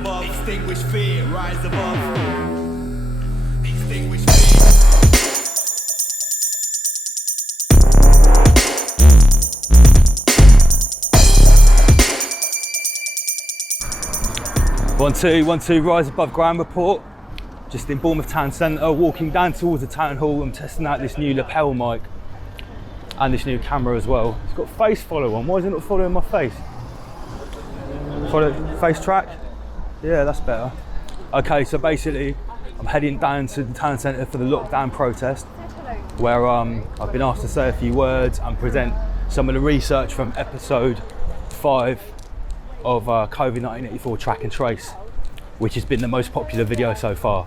above, extinguish fear, rise above, extinguish fear. One, two, rise above ground report. Just in Bournemouth Town Centre, walking down towards the Town Hall. I'm testing out this new lapel mic and this new camera as well. It's got face follow on. Why is it not following my face? Follow face track? Yeah, that's better. Okay, so basically I'm heading down to the Town Centre for the lockdown protest, where I've been asked to say a few words and present some of the research from episode 5 of COVID 1984 Track and Trace, which has been the most popular video so far.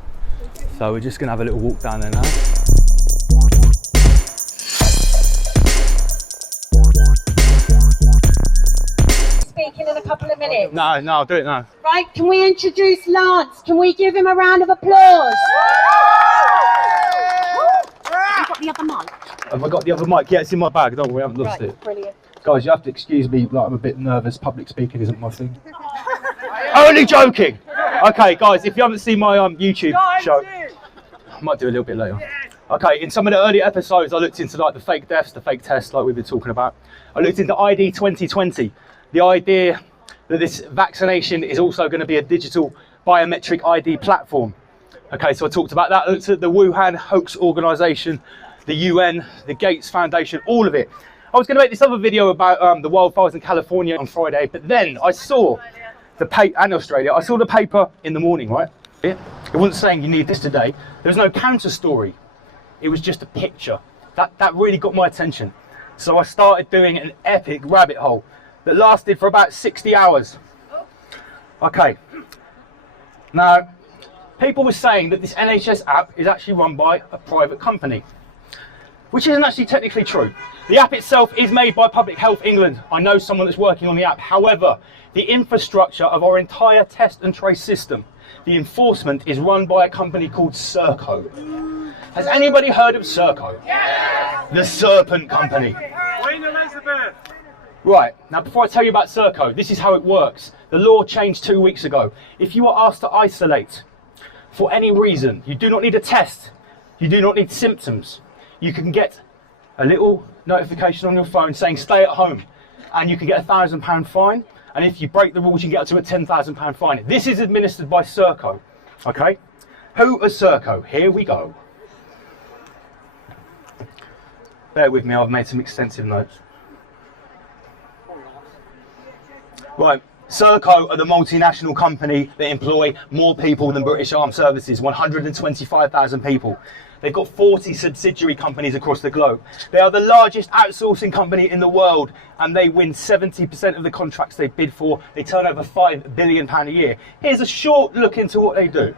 So we're just gonna have a little walk down there now. Speaking in a couple of minutes. No, I'll do it now. Right, can we introduce Lance? Can we give him a round of applause? Have you got the other mic? Have I got the other mic? Yeah, it's in my bag. Don't worry, I haven't lost it. Brilliant. Guys, you have to excuse me, like I'm a bit nervous. Public speaking isn't my thing. Only joking! Okay, guys, if you haven't seen my YouTube show, I might do a little bit later. Okay, in some of the earlier episodes, I looked into like the fake deaths, the fake tests, like we've been talking about. I looked into ID 2020, the idea that this vaccination is also going to be a digital biometric ID platform. Okay, so I talked about that. I looked at the Wuhan hoax organisation, the UN, the Gates Foundation, all of it. I was going to make this other video about the wildfires in California on Friday, but then I saw the paper, and Australia, I saw the paper in the morning, right? It wasn't saying you need this today. There was no counter story. It was just a picture. That really got my attention. So I started doing an epic rabbit hole that lasted for about 60 hours. Okay. Now, people were saying that this NHS app is actually run by a private company, which isn't actually technically true. The app itself is made by Public Health England. I know someone that's working on the app. However, the infrastructure of our entire test and trace system, the enforcement is run by a company called Serco. Has anybody heard of Serco? Yes! The Serpent Company. Queen Elizabeth. Right, now before I tell you about Serco, this is how it works. The law changed 2 weeks ago. If you are asked to isolate for any reason, you do not need a test, you do not need symptoms, you can get a little notification on your phone saying stay at home, and you can get a £1,000 fine, and if you break the rules you can get up to a £10,000 fine. This is administered by Serco. Okay, who is Serco? Here we go. Bear with me, I've made some extensive notes. Right, Serco are the multinational company that employ more people than British Armed Services, 125,000 people. They've got 40 subsidiary companies across the globe. They are the largest outsourcing company in the world, and they win 70% of the contracts they bid for. They turn over £5 billion a year. Here's a short look into what they do.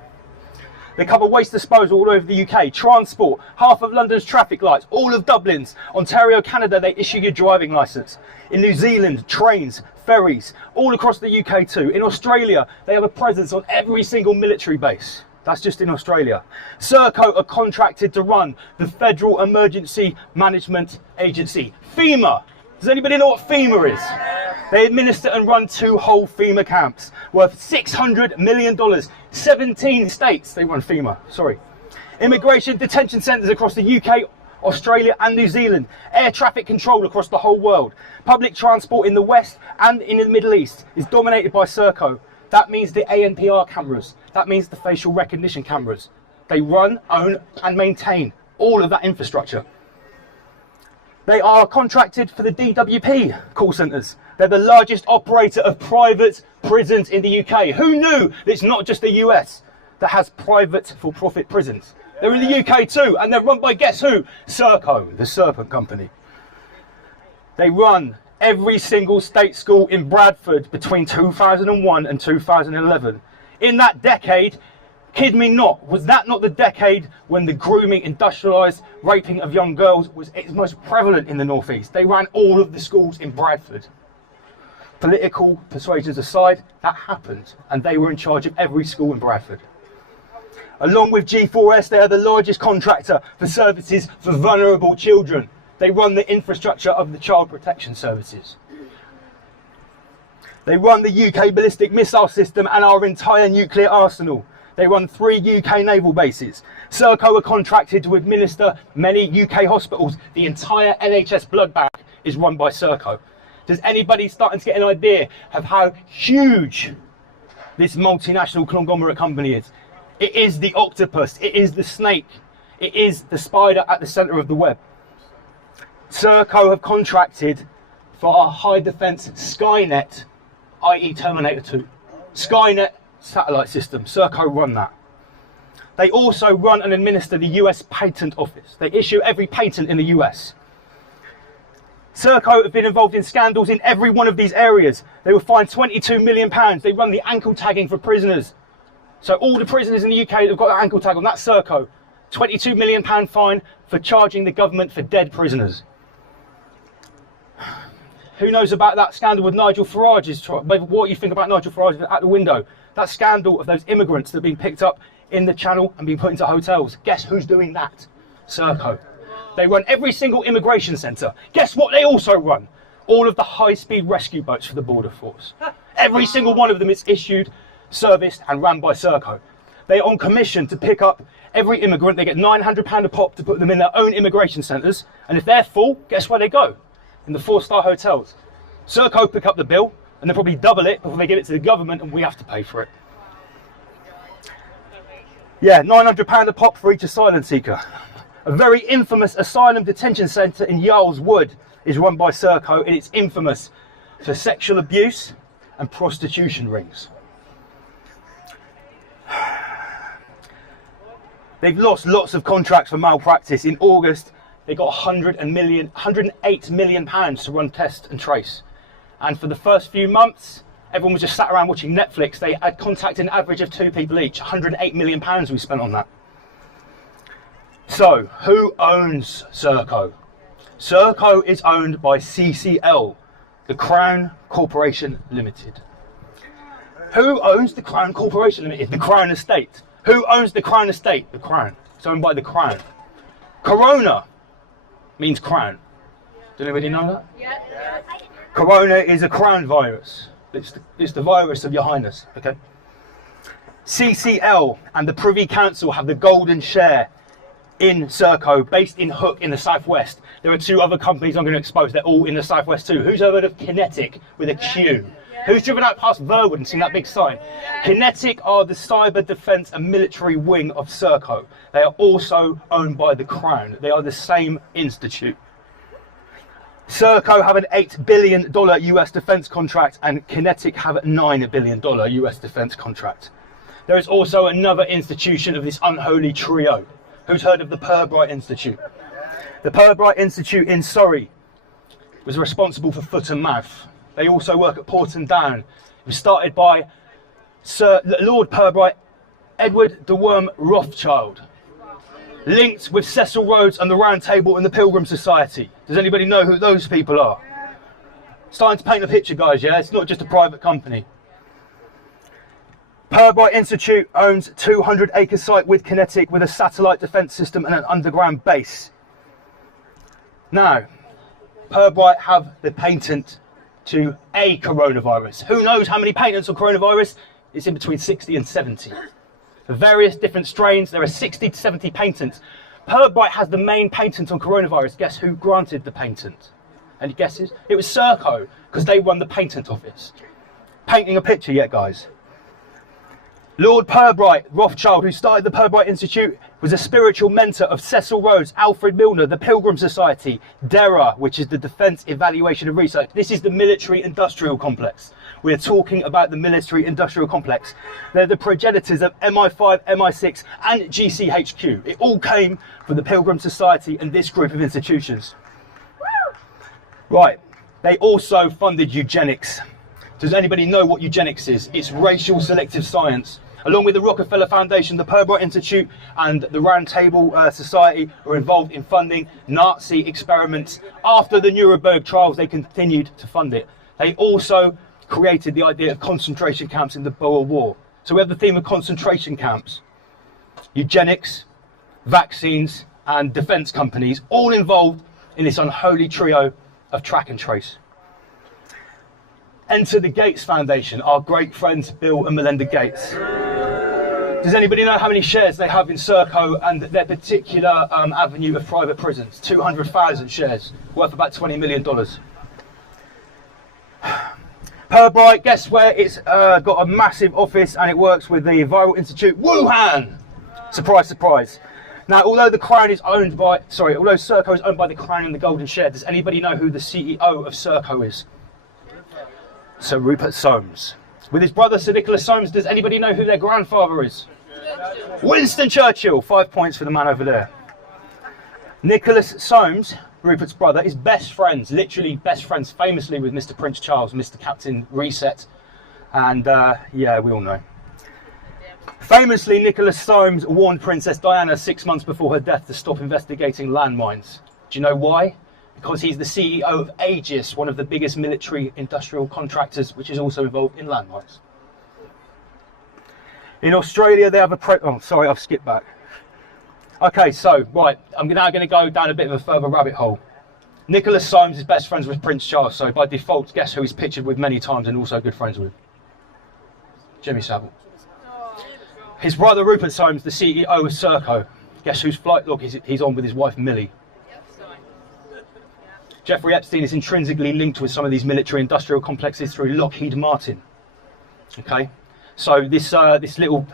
They cover waste disposal all over the UK, transport, half of London's traffic lights, all of Dublin's. Ontario, Canada, they issue your driving licence. In New Zealand, trains, ferries, all across the UK too. In Australia, they have a presence on every single military base. That's just in Australia. Serco are contracted to run the Federal Emergency Management Agency, FEMA. Does anybody know what FEMA is? They administer and run 2 whole FEMA camps worth $600 million. 17 states they run FEMA, sorry. Immigration detention centres across the UK, Australia and New Zealand. Air traffic control across the whole world. Public transport in the West and in the Middle East is dominated by Serco. That means the ANPR cameras. That means the facial recognition cameras. They run, own and maintain all of that infrastructure. They are contracted for the DWP call centres. They're the largest operator of private prisons in the UK. Who knew that it's not just the US that has private for-profit prisons? They're in the UK too, and they're run by guess who? Serco, the Serpent Company. They run every single state school in Bradford between 2001 and 2011. In that decade, kid me not, was that not the decade when the grooming, industrialised raping of young girls was its most prevalent in the North East? They ran all of the schools in Bradford. Political persuasions aside, that happened, and they were in charge of every school in Bradford. Along with G4S, they are the largest contractor for services for vulnerable children. They run the infrastructure of the child protection services. They run the UK ballistic missile system and our entire nuclear arsenal. They run 3 UK naval bases. Serco are contracted to administer many UK hospitals. The entire NHS blood bank is run by Serco. Does anybody starting to get an idea of how huge this multinational conglomerate company is? It is the octopus, it is the snake, it is the spider at the centre of the web. Serco have contracted for our high defence Skynet, i.e. Terminator 2. Skynet satellite system, Serco run that. They also run and administer the US Patent Office. They issue every patent in the US. Serco have been involved in scandals in every one of these areas. They were fined £22 million. They run the ankle tagging for prisoners. So all the prisoners in the UK that have got an ankle tag on, that's Serco. £22 million fine for charging the government for dead prisoners. Who knows about that scandal with Nigel Farage's trial? What do you think about Nigel Farage at the window? That scandal of those immigrants that have been picked up in the Channel and being put into hotels. Guess who's doing that? Serco. They run every single immigration centre. Guess what they also run? All of the high-speed rescue boats for the Border Force. Every single one of them is issued, serviced and ran by Serco. They are on commission to pick up every immigrant. They get £900 a pop to put them in their own immigration centres. And if they're full, guess where they go? In the 4-star hotels. Serco pick up the bill and they'll probably double it before they give it to the government and we have to pay for it. Yeah, £900 a pop for each asylum seeker. A very infamous asylum detention centre in Yarl's Wood is run by Serco, and it's infamous for sexual abuse and prostitution rings. They've lost lots of contracts for malpractice. In August, they got £108 million to run test and trace. And for the first few months, everyone was just sat around watching Netflix. They had contacted an average of 2 people each. £108 million we spent on that. So, who owns Serco? Serco is owned by CCL, the Crown Corporation Limited. Who owns the Crown Corporation Limited? The Crown Estate. Who owns the Crown Estate? The Crown. It's owned by the Crown. Corona means crown. Does anybody know that? Yeah. Corona is a crown virus. It's the virus of Your Highness, okay? CCL and the Privy Council have the golden share in Serco, based in Hook in the southwest. There are 2 other companies I'm going to expose. They're all in the southwest too. Who's heard of Kinetic with a Q? Who's driven out past Verwood and seen that big sign? Kinetic are the cyber defence and military wing of Serco. They are also owned by the Crown. They are the same institute. Serco have an $8 billion US defence contract and Kinetic have a $9 billion US defence contract. There is also another institution of this unholy trio. Who's heard of the Pirbright Institute? The Pirbright Institute in Surrey was responsible for foot and mouth. They also work at Porton Down. It was started by Sir Lord Pirbright, Edward de Worm Rothschild, linked with Cecil Rhodes and the Round Table and the Pilgrim Society. Does anybody know who those people are? Starting to paint a picture, guys, yeah? It's not just a private company. Pirbright Institute owns 200-acre site with Kinetic with a satellite defence system and an underground base. Now, Pirbright have the patent to a coronavirus. Who knows how many patents on coronavirus? It's in between 60 and 70. For various different strains, there are 60 to 70 patents. Pirbright has the main patent on coronavirus. Guess who granted the patent? Any guesses? It was Serco, because they run the patent office. Painting a picture yet, guys? Lord Pirbright Rothschild, who started the Pirbright Institute, was a spiritual mentor of Cecil Rhodes, Alfred Milner, the Pilgrim Society, DERA, which is the Defence Evaluation and Research. This is the military-industrial complex. We're talking about the military-industrial complex. They're the progenitors of MI5, MI6 and GCHQ. It all came from the Pilgrim Society and this group of institutions. Right, they also funded eugenics. Does anybody know what eugenics is? It's racial selective science. Along with the Rockefeller Foundation, the Pirbright Institute and the Round Table Society are involved in funding Nazi experiments. After the Nuremberg trials, they continued to fund it. They also created the idea of concentration camps in the Boer War. So we have the theme of concentration camps, eugenics, vaccines and defence companies, all involved in this unholy trio of track and trace. Enter the Gates Foundation, our great friends Bill and Melinda Gates. Does anybody know how many shares they have in Serco and their particular avenue of private prisons? 200,000 shares, worth about $20 million. Purbright, guess where it's got a massive office, and it works with the Viral Institute, Wuhan! Surprise, surprise. Now, although Serco is owned by the Crown and the Golden Share, does anybody know who the CEO of Serco is? Sir Rupert Soames. With his brother Sir Nicholas Soames, does anybody know who their grandfather is? Winston Churchill. 5 points for the man over there. Nicholas Soames, Rupert's brother, is best friends, literally best friends, famously with Mr. Prince Charles, Mr. Captain Reset, and yeah, we all know. Famously, Nicholas Soames warned Princess Diana 6 months before her death to stop investigating landmines. Do you know why? Because he's the CEO of Aegis, one of the biggest military industrial contractors, which is also involved in landmines. In Australia, they have a oh, sorry, I've skipped back. Okay, so, right, I'm now going to go down a bit of a further rabbit hole. Nicholas Soames is best friends with Prince Charles, so by default, guess who he's pictured with many times and also good friends with? Jimmy Savile. His brother Rupert Soames, the CEO of Serco. Guess whose flight log he's on with his wife Millie? Jeffrey Epstein is intrinsically linked with some of these military industrial complexes through Lockheed Martin. Okay, so this little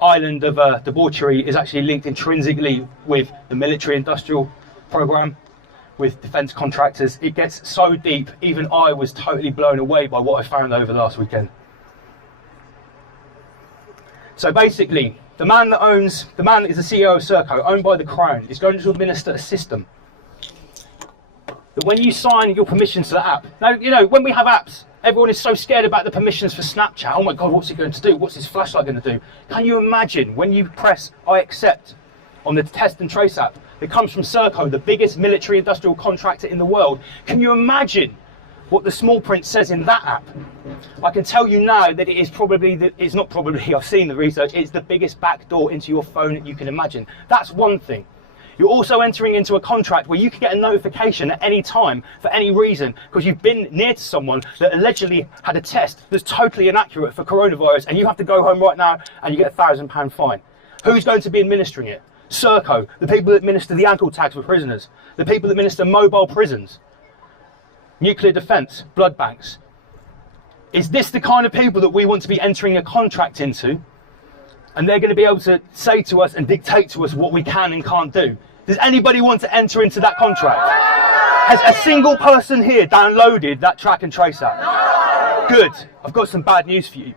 island of debauchery is actually linked intrinsically with the military industrial program, with defence contractors. It gets so deep, even I was totally blown away by what I found over the last weekend. So basically, the man that is the CEO of Serco, owned by the Crown, is going to administer a system that when you sign your permissions to the app, now, you know, when we have apps, everyone is so scared about the permissions for Snapchat. Oh my God, what's it going to do? What's this flashlight going to do? Can you imagine when you press I accept on the test and trace app that comes from Serco, the biggest military industrial contractor in the world? Can you imagine what the small print says in that app? I can tell you now that it is probably, it's not probably, I've seen the research, it's the biggest backdoor into your phone that you can imagine. That's one thing. You're also entering into a contract where you can get a notification at any time for any reason because you've been near to someone that allegedly had a test that's totally inaccurate for coronavirus, and you have to go home right now and you get a £1,000 fine. Who's going to be administering it? Serco, the people that administer the ankle tags for prisoners, the people that administer mobile prisons, nuclear defence, blood banks. Is this the kind of people that we want to be entering a contract into? And they're going to be able to say to us and dictate to us what we can and can't do. Does anybody want to enter into that contract? Has a single person here downloaded that track and trace app? Good. I've got some bad news for you.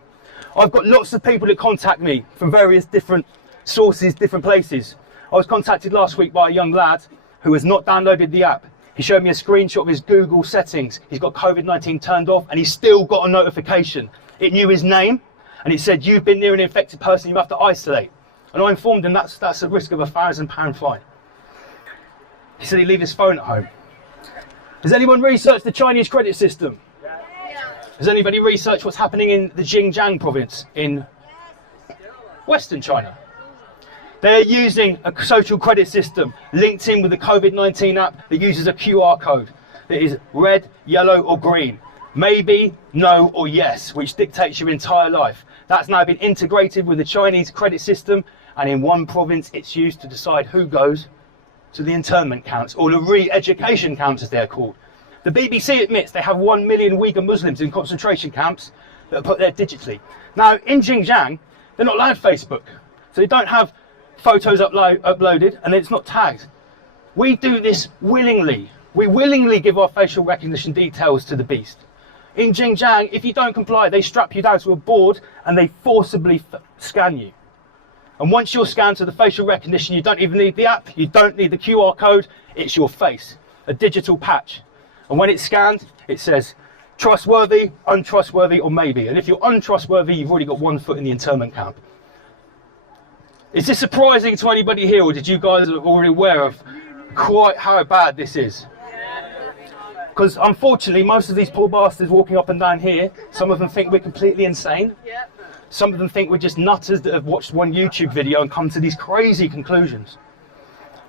I've got lots of people that contact me from various different sources, different places. I was contacted last week by a young lad who has not downloaded the app. He showed me a screenshot of his Google settings. He's got COVID-19 turned off and he's still got a notification. It knew his name. And it said, you've been near an infected person, you have to isolate. And I informed him that's a risk of a £1,000 fine. He said he'd leave his phone at home. Has anyone researched the Chinese credit system? Has anybody researched what's happening in the Xinjiang province in Western China? They're using a social credit system linked in with the COVID-19 app that uses a QR code that is red, yellow or green. Maybe, no or yes, which dictates your entire life. That's now been integrated with the Chinese credit system, and in one province it's used to decide who goes to the internment camps, or the re-education camps as they're called. The BBC admits they have 1 million Uyghur Muslims in concentration camps that are put there digitally. Now in Xinjiang, they're not allowed Facebook, so they don't have photos uploaded and it's not tagged. We do this willingly. We willingly give our facial recognition details to the beast. In Xinjiang, if you don't comply, they strap you down to a board and they forcibly scan you. And once you're scanned to the facial recognition, you don't even need the app, you don't need the QR code, it's your face, a digital patch. And when it's scanned, it says trustworthy, untrustworthy, or maybe. And if you're untrustworthy, you've already got 1 foot in the internment camp. Is this surprising to anybody here, or did you guys already aware of quite how bad this is? Because unfortunately, most of these poor bastards walking up and down here, some of them think we're completely insane. Some of them think we're just nutters that have watched one YouTube video and come to these crazy conclusions.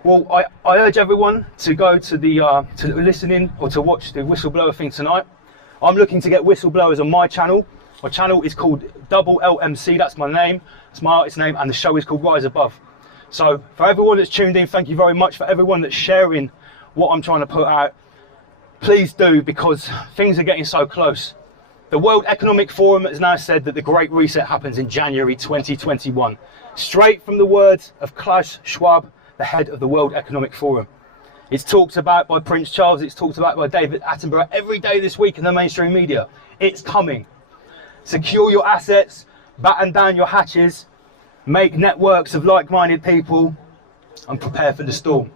Well, I urge everyone to go to the to listen in or to watch the whistleblower thing tonight. I'm looking to get whistleblowers on my channel. My channel is called Double LMC, that's my name, it's my artist name, and the show is called Rise Above. So for everyone that's tuned in, thank you very much. For everyone that's sharing what I'm trying to put out, please do, because things are getting so close. The World Economic Forum has now said that the Great Reset happens in January 2021. Straight from the words of Klaus Schwab, the head of the World Economic Forum. It's talked about by Prince Charles, it's talked about by David Attenborough every day this week in the mainstream media. It's coming. Secure your assets, batten down your hatches, make networks of like-minded people, and prepare for the storm.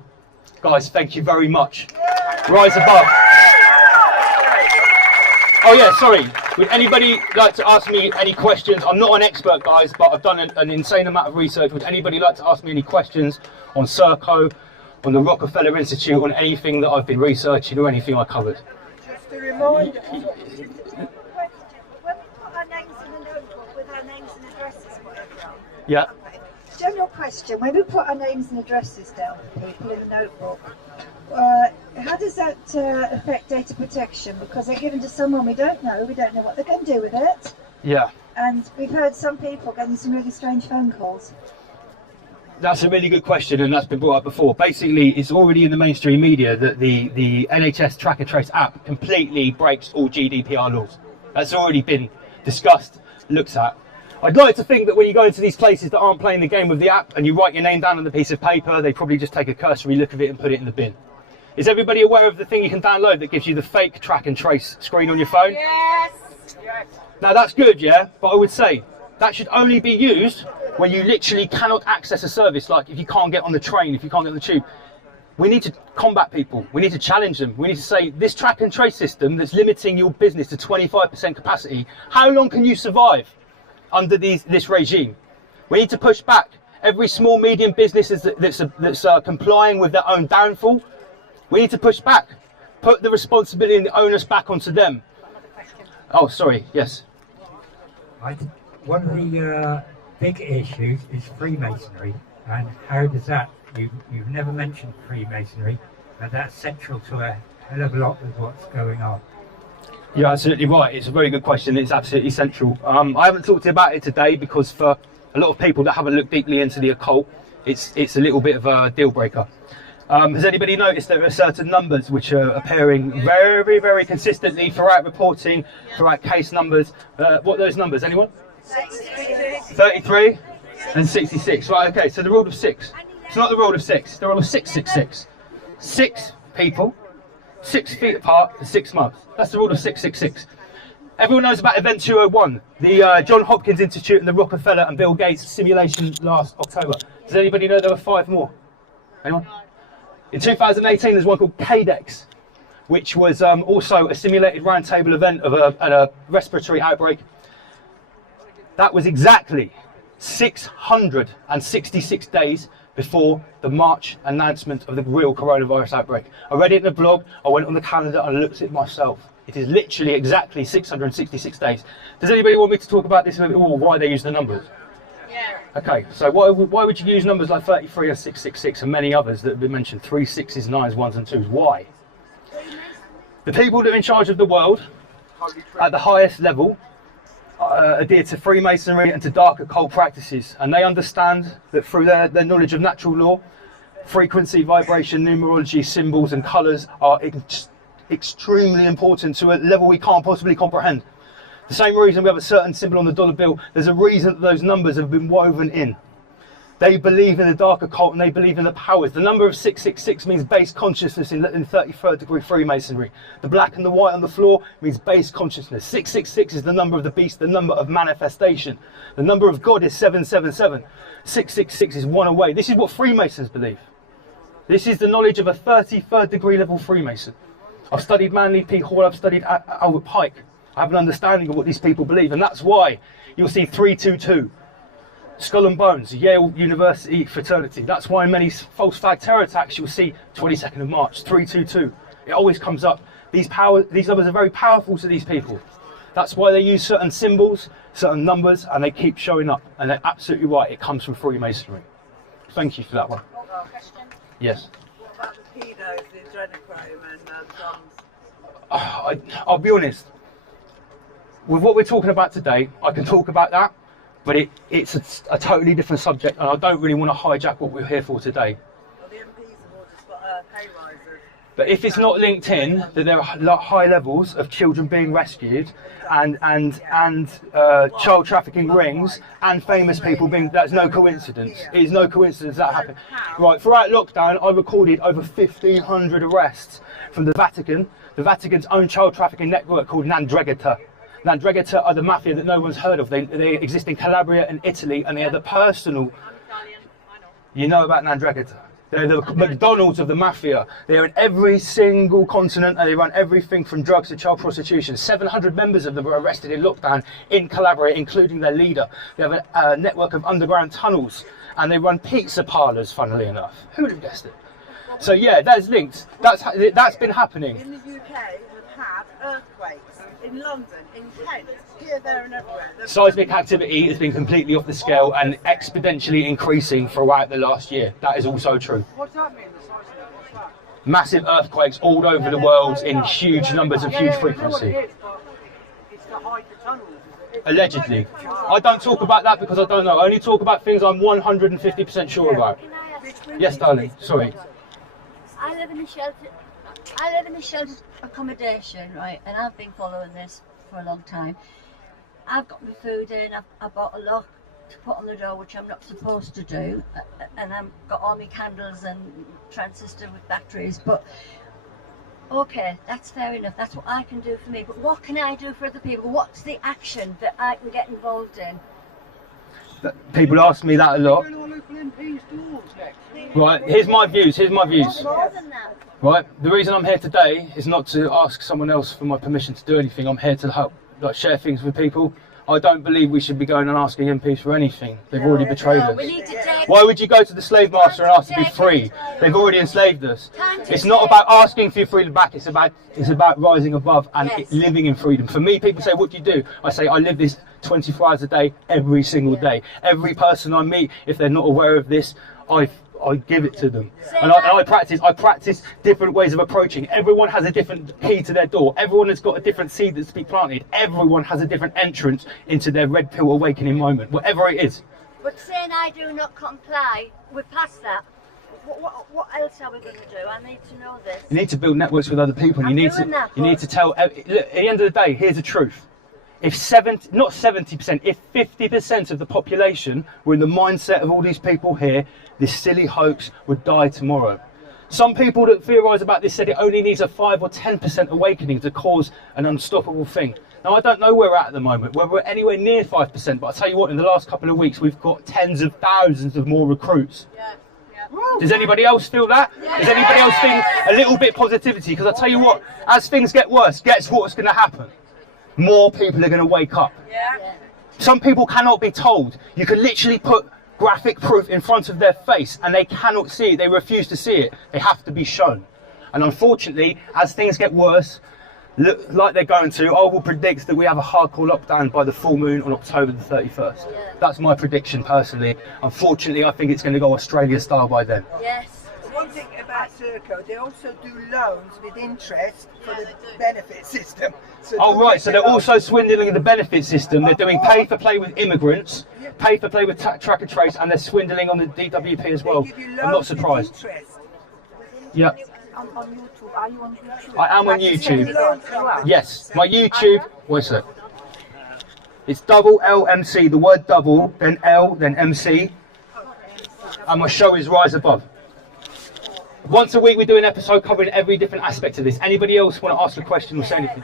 Guys, thank you very much. Rise above. Oh yeah, sorry. Would anybody like to ask me any questions? I'm not an expert, guys, but I've done an insane amount of research. Would anybody like to ask me any questions on Serco, on the Rockefeller Institute, on anything that I've been researching or anything I covered? Just a reminder. When we put our names in a notebook with our names and addresses, whatever. Yeah. Okay. General question: when we put our names and addresses down for people in the notebook, how does that affect data protection? Because they're given to someone we don't know what they're going to do with it. Yeah. And we've heard some people getting some really strange phone calls. That's a really good question, and that's been brought up before. Basically, it's already in the mainstream media that the NHS Track and Trace app completely breaks all GDPR laws. That's already been discussed, looked at. I'd like to think that when you go into these places that aren't playing the game with the app and you write your name down on a piece of paper, they probably just take a cursory look of it and put it in the bin. Is everybody aware of the thing you can download that gives you the fake track and trace screen on your phone? Yes. Now that's good, yeah, but I would say that should only be used when you literally cannot access a service, like if you can't get on the train, if you can't get on the tube. We need to combat people. We need to challenge them. We need to say, this track and trace system that's limiting your business to 25% capacity, how long can you survive under this regime? We need to push back. Every small, medium business that's complying with their own downfall, we need to push back. Put the responsibility and the onus back onto them. Oh, sorry, yes. One of the big issues is Freemasonry, and how does that, you've never mentioned Freemasonry, and that's central to a hell of a lot of what's going on. You're absolutely right. It's a very good question. It's absolutely central. I haven't talked about it today because for a lot of people that haven't looked deeply into the occult, it's a little bit of a deal breaker. Has anybody noticed there are certain numbers which are appearing very, very consistently throughout reporting, throughout case numbers? What are those numbers? Anyone? 33 and 66. Right, okay, so the rule of 6. It's not the rule of 6, the rule of 666. 6 people, 6 feet apart for 6 months. That's the rule of 666. Everyone knows about Event 201, the John Hopkins Institute and the Rockefeller and Bill Gates simulation last October. Does anybody know there were 5 more? Anyone? In 2018, there's one called KDEX, which was also a simulated roundtable event of a respiratory outbreak. That was exactly 666 days before the March announcement of the real coronavirus outbreak. I read it in the blog, I went on the calendar and looked at it myself. It is literally exactly 666 days. Does anybody want me to talk about this a little bit more, why they use the numbers? Yeah. Okay, so why would you use numbers like 33 and 666 and many others that have been mentioned? 3 6s, 9s, 1s and 2s. Why? The people that are in charge of the world at the highest level adhere to Freemasonry and to dark occult practices, and they understand that through their knowledge of natural law, frequency, vibration, numerology, symbols and colours are extremely important to a level we can't possibly comprehend. The same reason we have a certain symbol on the dollar bill, there's a reason that those numbers have been woven in. They believe in the dark occult and they believe in the powers. The number of 666 means base consciousness in 33rd degree Freemasonry. The black and the white on the floor means base consciousness. 666 is the number of the beast, the number of manifestation. The number of God is 777. 666 is one away. This is what Freemasons believe. This is the knowledge of a 33rd degree level Freemason. I've studied Manly P. Hall, I've studied Albert Pike. I have an understanding of what these people believe, and that's why you'll see 322. Skull and Bones, Yale University fraternity. That's why in many false flag terror attacks you'll see 22nd of March, 322. It always comes up. These numbers are very powerful to these people. That's why they use certain symbols, certain numbers, and they keep showing up. And they're absolutely right, it comes from Freemasonry. Thank you for that one. Yes. What about the pedos, the adrenochrome and John's? I'll be honest, with what we're talking about today, I can talk about that, but it's a totally different subject, and I don't really want to hijack what we're here for today. Well, the MPs have all just got a pay rise. But if it's not linked in that there are high levels of children being rescued and child trafficking rings and famous people being, that's no coincidence. It is no coincidence that happened. Right, throughout lockdown, I recorded over 1,500 arrests from the Vatican, the Vatican's own child trafficking network called 'Ndrangheta. 'Ndrangheta are the mafia that no one's heard of. They exist in Calabria and Italy, and they are the personal. You know about 'Ndrangheta. They're the McDonald's of the mafia. They're in every single continent, and they run everything from drugs to child prostitution. 700 members of them were arrested in lockdown in Calabria, including their leader. They have a network of underground tunnels, and they run pizza parlours, funnily enough. Who would have guessed it? So yeah, that's linked. That's been happening. In the UK, we've had earthquakes in London, in Kent, here, there and everywhere. Seismic activity has been completely off the scale and exponentially increasing throughout the last year. That is also true. What's that mean, the seismic? What's that? Massive earthquakes all over the world in huge numbers and huge frequency. It's to hide the tunnels. Allegedly. I don't talk about that because I don't know. I only talk about things I'm 150% sure about. Can I ask you? Yes, darling. Sorry. I live in a sheltered accommodation, right? And I've been following this for a long time. I've got my food in. I bought a lock to put on the door, which I'm not supposed to do, and I've got all my candles and transistor with batteries. But okay, that's fair enough. That's what I can do for me. But what can I do for other people? What's the action that I can get involved in? People ask me that a lot. Right, here's my views. More than that. Right, the reason I'm here today is not to ask someone else for my permission to do anything. I'm here to help, share things with people. I don't believe we should be going and asking MPs for anything. They've already betrayed us. We need to take. Why would you go to the slave master and ask to be free? They've already enslaved us. It's not about asking for your freedom back. It's about rising above and living in freedom. For me, people say, "What do you do?" I say, "I live this 24 hours a day, every single day. Every person I meet, if they're not aware of this, I give it to them, and I practice different ways of approaching. Everyone has a different key to their door. Everyone has got a different seed that's been planted. Everyone has a different entrance into their red pill awakening moment, whatever it is." But saying I do not comply, we're past that. What else are we going to do? I need to know this. You need to build networks with other people. And you need to tell. Look, at the end of the day, here's the truth. If 70%, if 50% of the population were in the mindset of all these people here, this silly hoax would die tomorrow. Some people that theorise about this said it only needs a 5 or 10% awakening to cause an unstoppable thing. Now, I don't know where we're at the moment, whether we're anywhere near 5%, but I'll tell you what, in the last couple of weeks, we've got tens of thousands of more recruits. Does anybody else feel that? Does anybody else think a little bit positivity? Because I'll tell you what, as things get worse, guess what's going to happen? More people are going to wake up. Some people cannot be told. You can literally put graphic proof in front of their face and they cannot see it. They refuse to see it. They have to be shown. And unfortunately, as things get worse, look like they're going to, I will predict that we have a hardcore lockdown by the full moon on October the 31st. That's my prediction personally. Unfortunately, I think it's going to go Australia style by then. Yes. One thing about Serco, they also do loans with interest for the benefit system. So So they're also swindling the benefit system. They're doing pay for play with immigrants, pay for play with track and trace, and they're swindling on the DWP as well. I'm not surprised. Yeah. On YouTube, are you on YouTube? I am on YouTube. Yes, my YouTube. What's it? It's double LMC. The word double, then L, then MC, and my show is Rise Above. Once a week we do an episode covering every different aspect of this. Anybody else want to ask a question or say anything?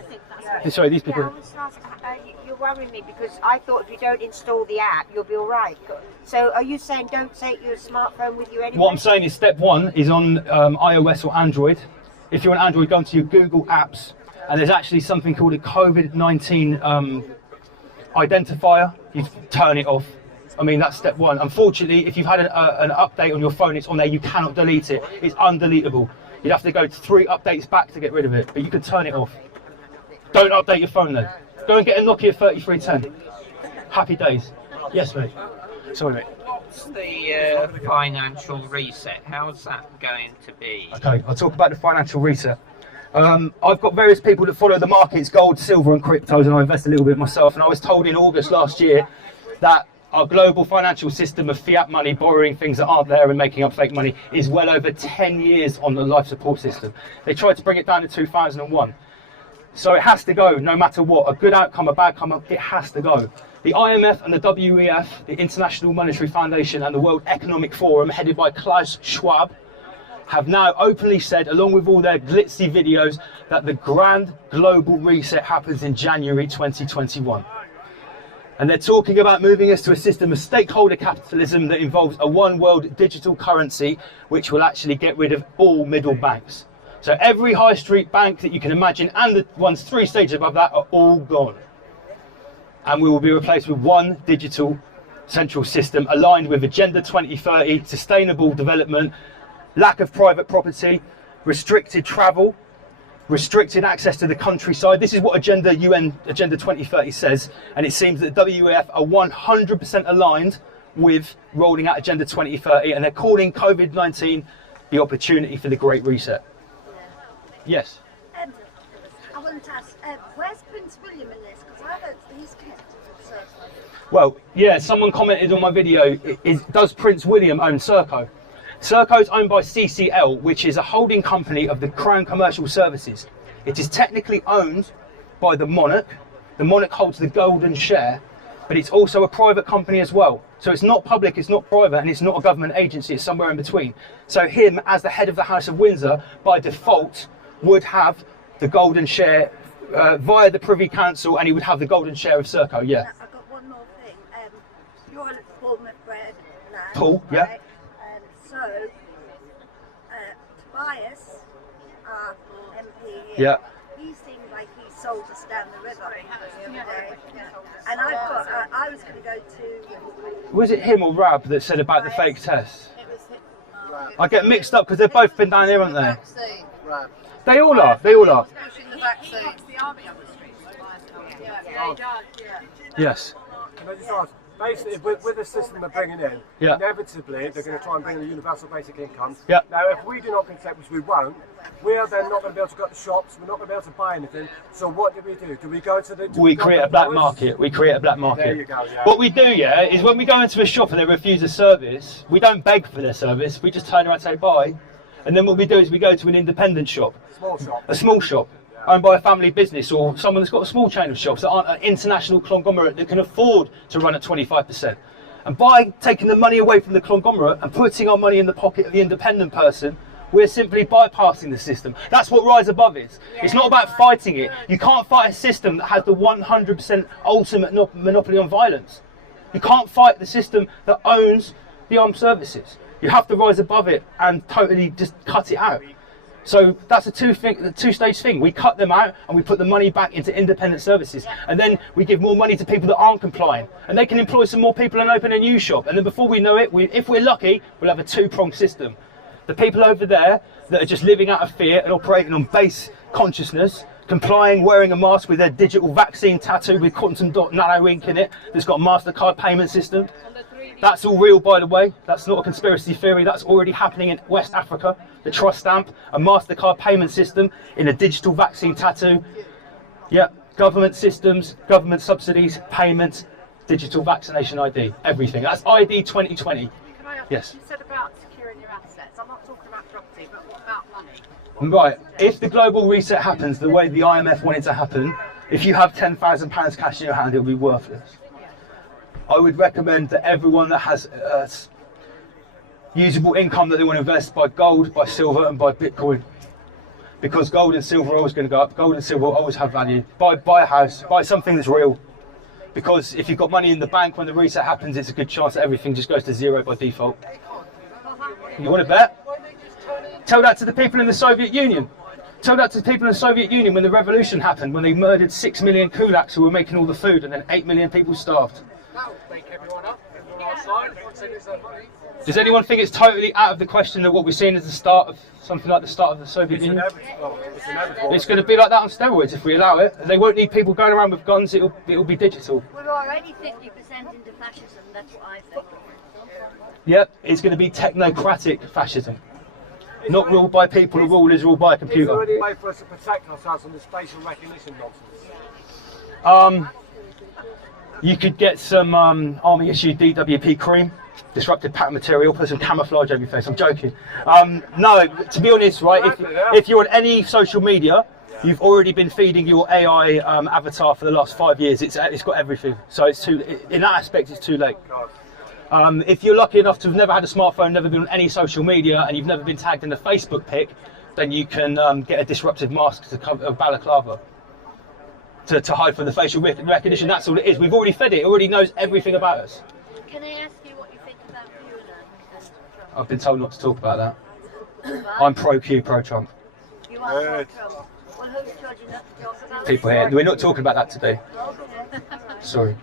Sorry, these people. Yeah, I was asking, you're worrying me because I thought if you don't install the app, you'll be all right. So are you saying don't take your smartphone with you anyway? What I'm saying is step one is on iOS or Android. If you're on Android, go into your Google Apps, and there's actually something called a COVID-19 identifier. You turn it off. I mean, that's step one. Unfortunately, if you've had an update on your phone, it's on there, you cannot delete it. It's undeletable. You'd have to go 3 updates back to get rid of it, but you can turn it off. Don't update your phone then. Go and get a Nokia 3310. Happy days. Yes, mate. Sorry, mate. What's the financial reset? How's that going to be? Okay, I'll talk about the financial reset. I've got various people that follow the markets, gold, silver and cryptos, and I invest a little bit myself. And I was told in August last year that our global financial system of fiat money, borrowing things that aren't there and making up fake money, is well over 10 years on the life support system. They tried to bring it down to 2001. So it has to go, no matter what. A good outcome, a bad outcome, it has to go. The IMF and the WEF, the International Monetary Foundation and the World Economic Forum, headed by Klaus Schwab, have now openly said, along with all their glitzy videos, that the grand global reset happens in January 2021. And they're talking about moving us to a system of stakeholder capitalism that involves a one world digital currency, which will actually get rid of all middle banks. So every high street bank that you can imagine and the ones 3 stages above that are all gone. And we will be replaced with one digital central system aligned with Agenda 2030, sustainable development, lack of private property, restricted travel, restricted access to the countryside. This is what Agenda 2030 says, and it seems that WEF are 100% aligned with rolling out Agenda 2030, and they're calling COVID-19 the opportunity for the Great Reset. Yes? I wanted to ask, where's Prince William in this? Because I heard he's connected to Serco. Well, yeah, someone commented on my video, does Prince William own Serco? Serco is owned by CCL, which is a holding company of the Crown Commercial Services. It is technically owned by the monarch. The monarch holds the golden share, but it's also a private company as well. So it's not public, it's not private, and it's not a government agency, it's somewhere in between. So him, as the head of the House of Windsor, by default, would have the golden share via the Privy Council, and he would have the golden share of Serco, yeah. Now, I've got one more thing. You're a Bournemouth bred lad, Paul, yeah. right? So, Tobias, our MP here, Yeah. he seemed like he sold us down the river the other day. And I've got, I was going to go to... Was it him or Rab that said about the fake test? I get mixed up because they've both been down here, haven't they? They all are, they all are. Yes. Can I just ask, basically, with the system they're bringing in, Yeah. inevitably they're going to try and bring in the universal basic income. Yeah. Now, if we do not consent, which we won't, we are then not going to be able to go to shops, we're not going to be able to buy anything. So what do we do? Do we go to the... We create a black market. We create a black market. There you go, yeah. What we do, yeah, is when we go into a shop and they refuse a service, we don't beg for their service. We just turn around and say bye. And then what we do is we go to an independent shop. Small shop. A small shop. Owned by a family business or someone that's got a small chain of shops that aren't an international conglomerate that can afford to run at 25%. And by taking the money away from the conglomerate and putting our money in the pocket of the independent person, we're simply bypassing the system. That's what Rise Above is. It's not about fighting it. You can't fight a system that has the 100% ultimate monopoly on violence. You can't fight the system that owns the armed services. You have to rise above it and totally just cut it out. So that's a two-stage thing. We cut them out and we put the money back into independent services. And then we give more money to people that aren't complying. And they can employ some more people and open a new shop. And then before we know it, if we're lucky, we'll have a two-pronged system. The people over there that are just living out of fear and operating on base consciousness, complying, wearing a mask with their digital vaccine tattoo with quantum dot nano ink in it, that's got a MasterCard payment system. That's all real, by the way. That's not a conspiracy theory. That's already happening in West Africa. The trust stamp, a MasterCard payment system in a digital vaccine tattoo. Yeah, government systems, government subsidies, payments, digital vaccination ID, everything. That's ID 2020. Can I ask, yes. You said about securing your assets. I'm not talking about property, but what about money? Right, if the global reset happens the way the IMF wanted to happen, if you have £10,000 cash in your hand, it'll be worthless. I would recommend that everyone that has usable income that they want to invest, buy gold, buy silver and buy Bitcoin. Because gold and silver are always going to go up. Gold and silver will always have value. Buy a house, buy something that's real. Because if you've got money in the bank when the reset happens, it's a good chance that everything just goes to zero by default. You want to bet? Tell that to the people in the Soviet Union. Tell that to the people in the Soviet Union when the revolution happened, when they murdered 6 million kulaks who were making all the food and then 8 million people starved. Does anyone think it's totally out of the question that what we're seeing is the start of something like the start of the Soviet Union? It's going to be like that on steroids if we allow it. They won't need people going around with guns, it'll be digital. We're already 50% into fascism, that's what I think. Yep, it's going to be technocratic fascism. not ruled by people. The rule is ruled by a Is there computer. any way for us to protect ourselves from this facial recognition nonsense? You could get some army issued DWP cream, disrupted pattern material, put some camouflage over your face. I'm joking. No, to be honest, right, if you're on any social media, you've already been feeding your AI avatar for the last 5 years. It's got everything. So in that aspect, it's too late. If you're lucky enough to have never had a smartphone, never been on any social media, and you've never been tagged in a Facebook pic, then you can get a disruptive mask to cover a balaclava to hide from the facial recognition. That's all it is. We've already fed it. It already knows everything about us. Can I ask you what you think about QAnon? I've been told not to talk about that. I'm pro-Q, pro-Trump. You are pro-Trump. Well, who's told you not to talk about People here, we're not talking about that today. Sorry.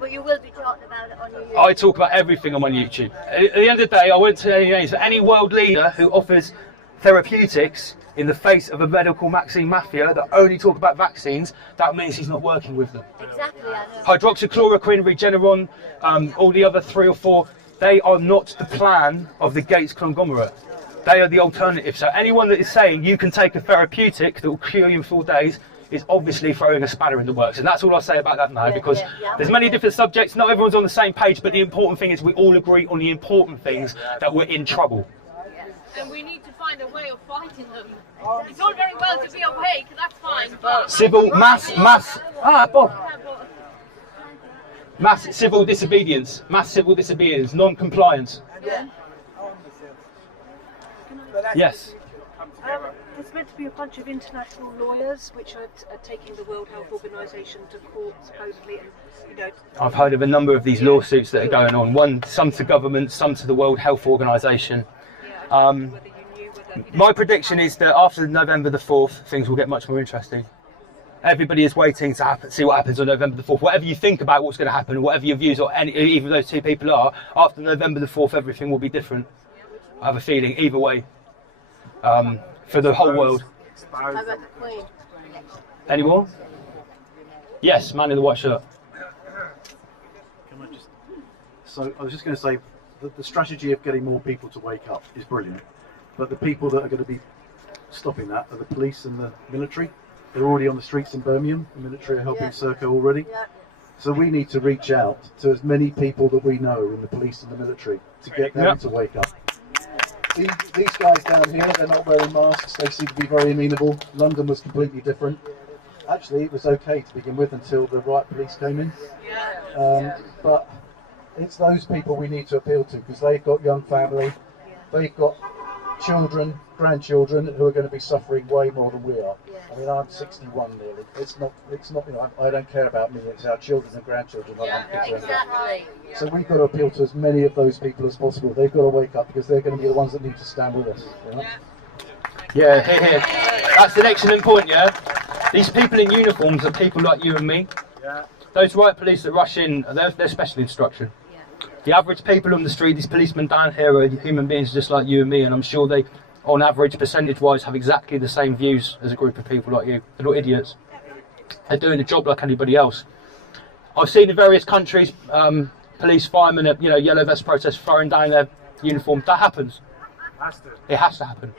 But you will be talking about it on your YouTube. I talk about everything on my YouTube. At the end of the day, I won't tell any names, but any world leader who offers therapeutics in the face of a medical vaccine mafia that only talk about vaccines, that means he's not working with them. Exactly, I know. Hydroxychloroquine, Regeneron, all the other 3 or 4, they are not the plan of the Gates conglomerate. They are the alternative. So anyone that is saying you can take a therapeutic that will cure you in 4 days is obviously throwing a spanner in the works. And that's all I'll say about that now, because there's many different subjects, not everyone's on the same page, but the important thing is we all agree on the important things, that we're in trouble. And we need to find a way of fighting them. It's all very well to be awake, that's fine, but... Civil, mass civil disobedience, non-compliance. Yes. There's meant to be a bunch of international lawyers which are taking the World Health Organization to court, supposedly, and I've heard of a number of these lawsuits that are going on. Some to government, some to the World Health Organization. My prediction is that after November the 4th, things will get much more interesting. Everybody is waiting to see what happens on November the 4th. Whatever you think about what's going to happen, whatever your views or either those two people are, after November the 4th, everything will be different. I have a feeling, either way, for the whole world. How about the Queen? Any more? Yes, man in the white shirt. So I was just going to say that the strategy of getting more people to wake up is brilliant, but the people that are going to be stopping that are the police and the military. They're already on the streets in Birmingham. The military are helping Serco already. So we need to reach out to as many people that we know in the police and the military to get them to wake up. These guys down here, they're not wearing masks. They seem to be very amenable. London was completely different. Actually, it was okay to begin with until the riot police came in. But it's those people we need to appeal to, because they've got young family, they've got children, grandchildren who are going to be suffering way more than we are. I mean, I'm 61 nearly. It's not. You know, I don't care about me. It's our children and grandchildren that I'm concerned about. So we've got to appeal to as many of those people as possible. They've got to wake up, because they're going to be the ones that need to stand with us. You know? Yeah, here. That's an excellent point. Yeah, these people in uniforms are people like you and me. Those riot police that rush in, they're special instruction. The average people on the street, these policemen down here, are human beings just like you and me, and I'm sure they, on average, percentage-wise, have exactly the same views as a group of people like you. They're not idiots. They're doing a job like anybody else. I've seen in various countries, police, firemen at yellow vest protests throwing down their uniform. That happens. It has to happen.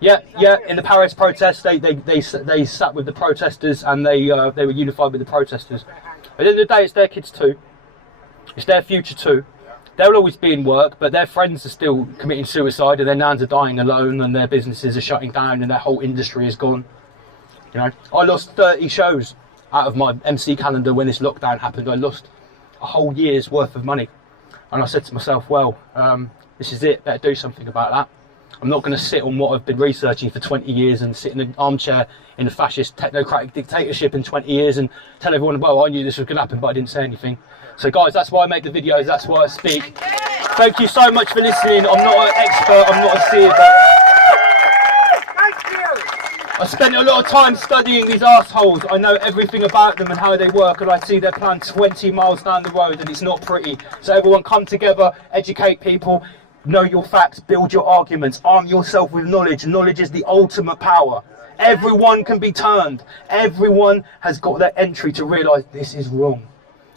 Yeah. In the Paris protests, they sat with the protesters, and they were unified with the protesters. At the end of the day, it's their kids too. It's their future too. They'll always be in work, but their friends are still committing suicide, and their nans are dying alone, and their businesses are shutting down, and their whole industry is gone. You know, I lost 30 shows out of my MC calendar when this lockdown happened. I lost a whole year's worth of money, and I said to myself, well, this is it. Better do something about that. I'm not going to sit on what I've been researching for 20 years and sit in an armchair in a fascist technocratic dictatorship in 20 years and tell everyone, well, I knew this was going to happen, but I didn't say anything. So guys, that's why I make the videos, that's why I speak. Thank you so much for listening. I'm not an expert, I'm not a seer, but I spent a lot of time studying these assholes. I know everything about them and how they work, and I see their plan 20 miles down the road, and it's not pretty. So everyone come together, educate people, know your facts, build your arguments, arm yourself with knowledge. Knowledge is the ultimate power. Everyone can be turned. Everyone has got their entry to realise this is wrong.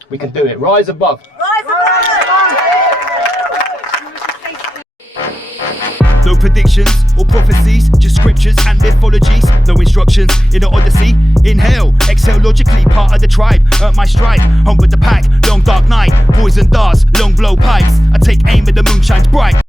We can do it. Rise above. Rise above! No predictions or prophecies, just scriptures and mythologies. No instructions in the Odyssey. Inhale, exhale logically, part of the tribe. Earn my stripe, home with the pack, long dark night. Poison darts, long blow pipes. I take aim at the moon shines bright.